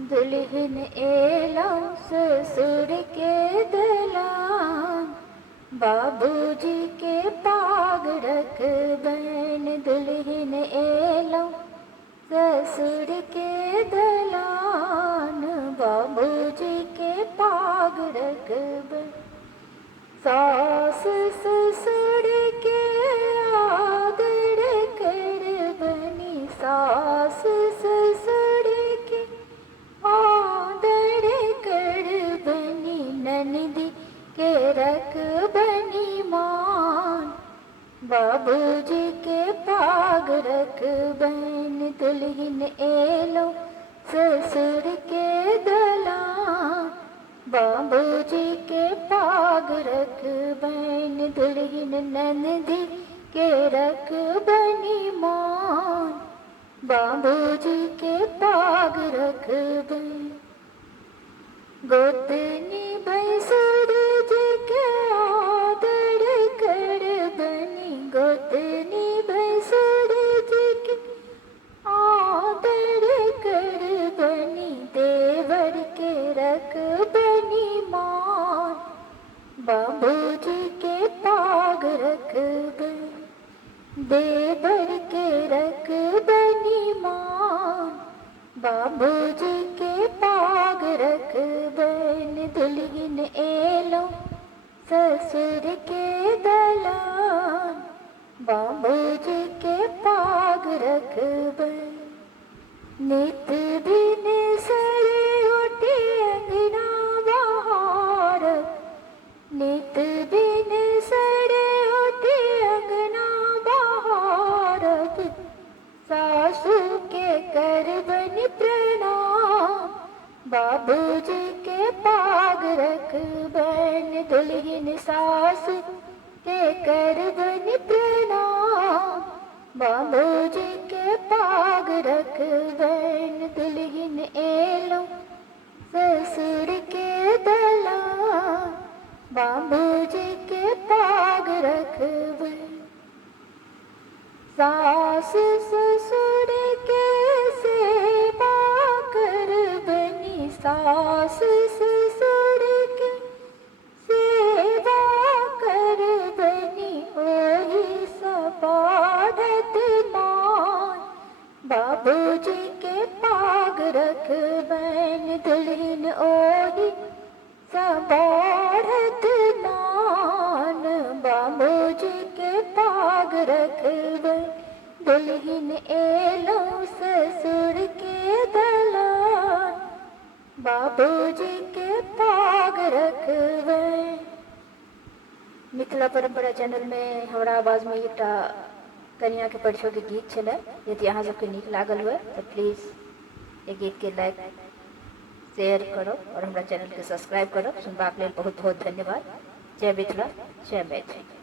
दुल्हन एलो ससुर के दलान, बाबूजी के पाग रख बहन। दुल्हन एलो ससुर के दलान, बाबूजी के पाग रख बहन। सास ससुर के आदर कर बनी, सास ससुर के आदर कर बनी। ननदी के रख बनी मान, बाबूजी के पाग रख बहन। दुल्हन एलो ससुर के दलान, बाबूजी के पाग रख बहन। दुल्हन ननदी के रख बनी मान, बाबूजी के पाग रख बहन। गोतनी भैंसुर जी के आदर कर बनी, गोतनी भैंसुर जी के आदर कर बनी। देवर के रख बनी मान, बाबूजी के पाग रख बहन। देवर के रख बनी मान, बाबूजी के पाग रख बहन। दुल्हन एलो ससुर के दलान, बाबूजी के पाग रख बहन। नित दिन सरे उठी अंगना बहार, नित दिन सरे उठी अंगना बहार। सासू के कर बनी प्रणाम, बाबूजी के पाग रख बहन। दुल्हन सासू के कर बनी प्रणाम, बाबूजी के पाग रख बहन। दुल्हन एलो ससुर के दलान, बाबूजी के पाग रख बहन। सास ससुर के सेवा कर बनी, सास ससुर के सेवा कर बनी। ओही सबाढ़त मान, बाबूजी के पाग रख बहन। दुल्हन ओही सबाढ़त मान, बाबूजी के पाग रख बहन। दुल्हन एलो ससुर के दलान, बाबूजी के पाग रख बहन। मिथिला परंपरा चैनल में हमरा आवाज में एकटा कन्या के परिचय के गीत छलै। यदि अहाँ सबके नीक लागल हुए तो प्लीज ये गीत के लाइक शेयर करो और हमरा चैनल के सब्सक्राइब करो। सुनबाक लेल बहुत बहुत धन्यवाद। जय मिथिला, जय मैथिली।